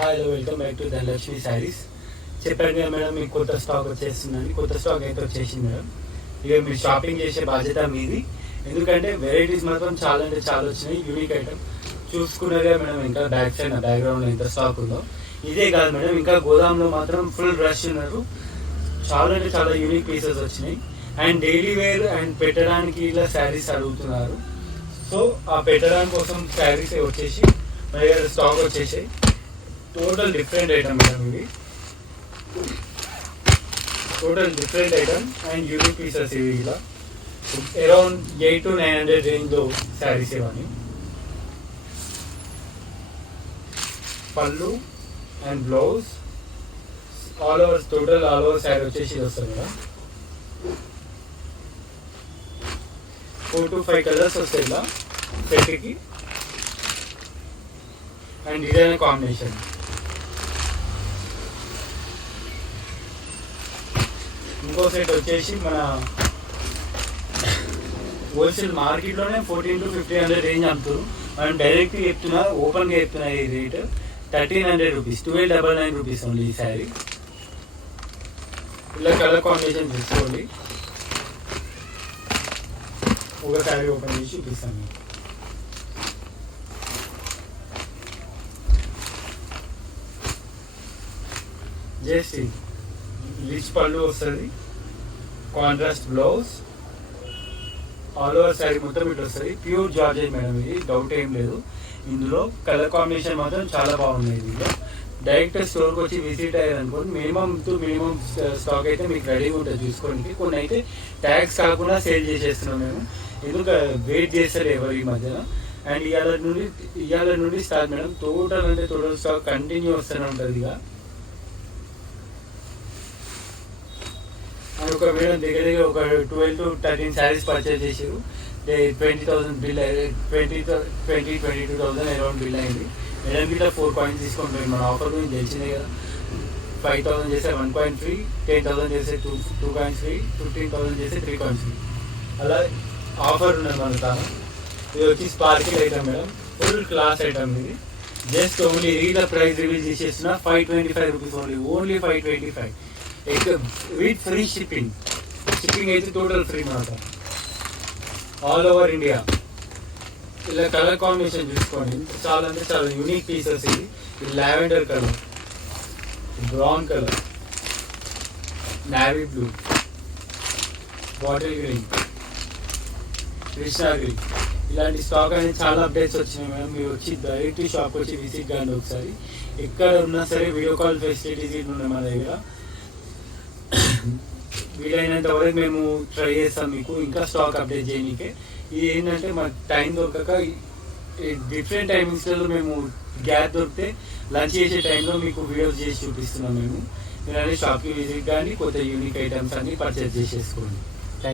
Hello, welcome back to Dhanalakshmi saris. చెప్పాను కదా madam, మీకు కొత్త స్టాక్ వచ్చేస్తుందని. కొత్త స్టాక్ అయితే వచ్చేసింది మేడం. ఇక మీరు షాపింగ్ చేసే బాధ్యత మీది. ఎందుకంటే వెరైటీస్ మాత్రం చాలా అంటే చాలా వచ్చినాయి. యూనిక్ ఐటమ్ చూసుకున్నారుగా మేడం. ఇంకా బ్యాక్ సైడ్ నా బ్యాక్గ్రౌండ్లో ఎంత స్టాక్ ఉందో. ఇదే కాదు మేడం, ఇంకా గోదాంలో మాత్రం ఫుల్ రష్ ఉన్నారు. చాలా అంటే చాలా యూనిక్ పీసెస్ వచ్చినాయి. అండ్ డైలీ వేర్ అండ్ పెట్టడానికి ఇలా శారీస్ అడుగుతున్నారు. సో ఆ పెట్టడానికి కోసం శారీస్ వచ్చేసి మన దగ్గర స్టాక్ వచ్చేసాయి. టోటల్ డిఫరెంట్ ఐటమ్ మేడం ఇవి. Total different item and unique pieces ఇవి. ఇలా అరౌండ్ 800 to 900 రేంజ్లో శారీస్ ఇవన్నీ. పళ్ళు and blouse all over, total all over sari వచ్చేసి వస్తుంది మేడం. 4 to 5 కలర్స్ వస్తాయి ఇలా సెట్కి. And design combination. ఇంకో సెట్ వచ్చేసి మన హోల్సేల్ మార్కెట్లోనే 1400 to 1500 రేంజ్ అమ్ముతారు. మనం డైరెక్ట్గా చెప్తున్నా, ఓపెన్గా చెప్తున్నా ఈ రేట్ 1300 రూపీస్, 1299 రూపీస్ ఓన్లీ ఈ శారీ. ఇలా కలర్ కాంబినేషన్ తీసుకోండి. ఒక శారీ ఓపెన్ చేసి చూపిస్తాను. జస్ట్ రిచ్ పళ్ళు వస్తుంది, contrast blouse, all over sari మొత్తం ఇట్లా వస్తుంది. ప్యూర్ జార్జెట్ మేడం, ఇది డౌట్ ఏం లేదు. ఇందులో కలర్ కాంబినేషన్ మాత్రం చాలా బాగుంది. ఇందులో డైరెక్ట్ స్టోర్కి వచ్చి విజిట్ అయ్యారనుకోండి, మినిమం స్టాక్ అయితే మీకు రెడీగా ఉంటుంది చూసుకోండి. కొన్ని అయితే ట్యాక్స్ కాకుండా సేల్ చేసేస్తున్నాం మేము. ఎందుకు వెయిట్ చేస్తారు ఎవరు ఈ మధ్యన. అండ్ ఇవాళ నుండి start madam. Total stock continue వస్తూనే ఉంటుంది. ఇక ఒక మేడం దగ్గర ఒక 12 to 13 శారీస్ పర్చేజ్ చేసారు. 20,000 బిల్, 22,000 అరౌండ్ బిల్ అయింది. మేడం గిట్లా 4 కాయిన్స్ తీసుకుంటారు. మన ఆఫర్ గురించి తెలిసిందే కదా. 5,000 చేస్తే 1 కాయిన్ ఫ్రీ, 10,000 చేస్తే 2 కాయిన్స్ ఫ్రీ, 15,000 చేస్తే 3 కాయిన్స్ ఫ్రీ. అలా ఆఫర్ ఉన్నది మన తాను. ఇది వచ్చి sparkle item madam, full class item ఇది. జస్ట్ ఓన్లీ రీల ప్రైస్ రివీల్ చేసేస్తున్నా 525 rupees only 525 with free shipping. Shipping అయితే టోటల్ ఫ్రీ మాట, ఆల్ ఓవర్ ఇండియా. ఇలా కలర్ కాంబినేషన్ చూసుకోండి, చాలా అంటే చాలా యూనిక్ పీసెస్. ఇది lavender colour, brown colour, navy blue, bottle green, Krishna green. ఇలాంటి స్టాక్ అనేది చాలా అప్డేట్స్ వచ్చినాయి మేడం. మీరు వచ్చి డైరెక్ట్ షాప్ వచ్చి విజిట్ కాండి ఒకసారి. ఎక్కడ ఉన్నా సరే వీడియో కాల్ ఫెసిలిటీస్ ఉన్నాయి మన దగ్గర. వీలైనంత వరకు మేము ట్రై చేస్తాం మీకు ఇంకా స్టాక్ అప్డేట్ చేయడానికి. ఇది ఏంటంటే మాకు టైం దొరకక డిఫరెంట్ టైమింగ్స్లో మేము గ్యాప్ దొరికితే లంచ్ చేసే టైంలో మీకు వీడియోస్ చేసి చూపిస్తున్నాం మేము. మీరు షాప్కి విజిట్ కానీ కొత్త యూనిక్ ఐటమ్స్ అన్ని పర్చేస్ చేసేసుకోండి.